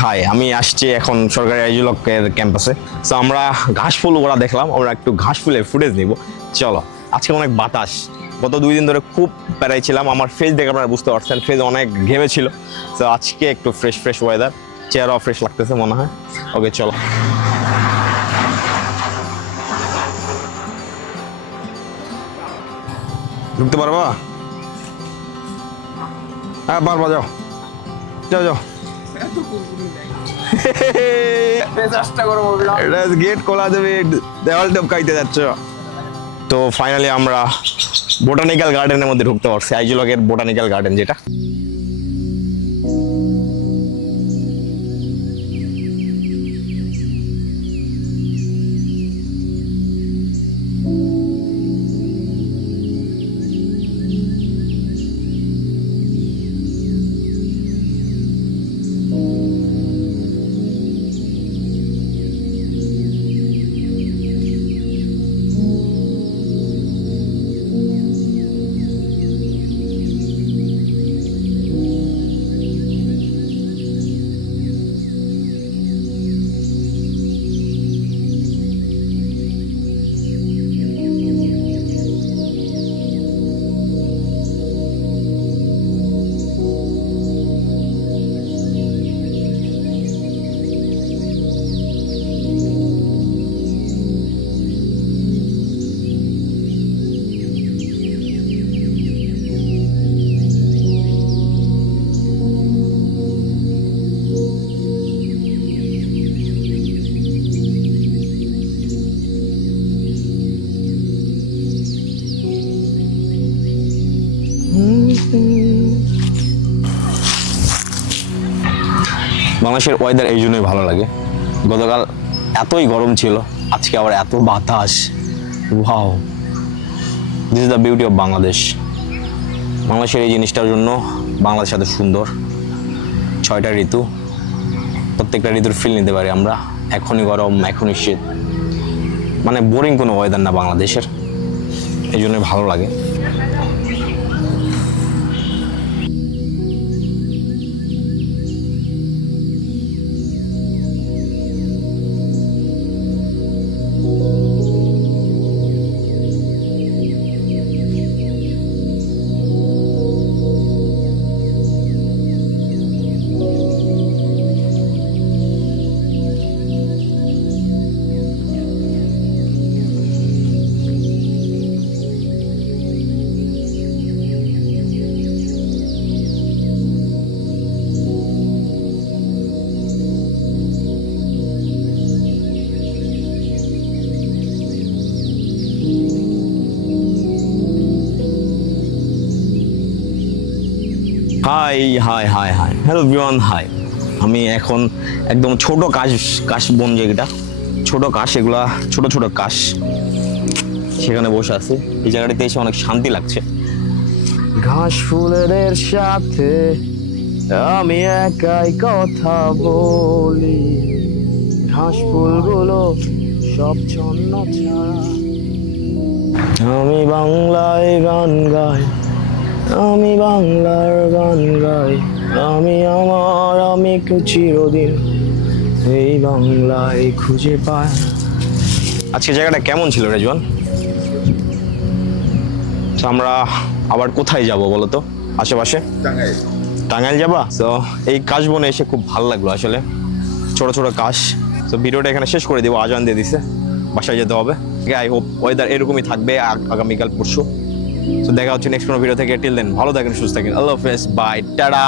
High, আমি আসছি এখন সরকারি আইজুলকের ক্যাম্পাসে। তো আমরা ঘাস ফুল ওরা দেখলাম, আমরা একটু ঘাস ফুলের ফুটেজ নিব। চলো। আজকে অনেক বাতাস, গত 2 দিন ধরে খুব প্যারাই ছিলাম। আমার ফেস দেখে আপনারা বুঝতে পারছেন, ফেস অনেক ঘেমে ছিল। তো আজকে একটু ফ্রেশ ফ্রেশ ওয়েদার, চেহারাও ফ্রেশ লাগতেছে মনে হয়। ওকে চলো। ঢুকতে পারবা? হ্যাঁ পারবা, যাও যাও যাও। গেট খোলা দেবে, দেওয়াল টপকাইতে যাচ্ছ। তো ফাইনালি আমরা বোটানিক্যাল গার্ডেনের মধ্যে ঢুকতে পারছি, আইজুলকের বোটানিক্যাল গার্ডেন যেটা। বাংলাদেশের ওয়েদার এই জন্যই ভালো লাগে। গতকাল এতই গরম ছিল, আজকে আবার এত বাতাস। Wow, this is the beauty of Bangladesh. বাংলাদেশের এই জিনিসটার জন্য বাংলাদেশ এত সুন্দর। 6টা ঋতু, প্রত্যেকটা ঋতুর ফিল নিতে পারি আমরা। এখনই গরম, এখনই শীত, মানে বোরিং কোনো ওয়েদার না বাংলাদেশের, এই জন্যই ভালো লাগে। Hi hi hi hi, hello everyone, hi. আমি এখন একদম ছোট কাশ বন, যেটা ছোট কাশ, এগুলা ছোট ছোট কাশ, সেখানে বসে আছি। এই জায়গাটিতে এসে অনেক শান্তি লাগছে। ঘাস ফুলের সাথে আমি একাই কথা বলি, ঘাস ফুলগুলো সব ছন্ন ছাড়া। আমি বাংলায় গান গাই, আমি বাংলার গান গাই, আমি চিরদিন এই বাংলায় খুঁজে পাই। আজকে জায়গাটা কেমন ছিল রেজওয়ান? আমরা আবার কোথায় যাব বলো তো? আশেপাশে টাঙ্গাইল যাবা? তো এই কাশবনে এসে খুব ভালো লাগলো আসলে, ছোট ছোট কাশ। তো ভিডিওটা এখানে শেষ করে দিব, আজান দিয়ে দিছে, বাসায় যেতে হবে। আই হোপ ওয়েদার এরকমই থাকবে আগামীকাল পরশু। তো দেখা হচ্ছে নেক্সট কোনো ভিডিও থেকে। টিল দেন ভালো থাকেন, সুস্থ থাকেন, আল্লাহ হাফেজ, বাই, টাটা।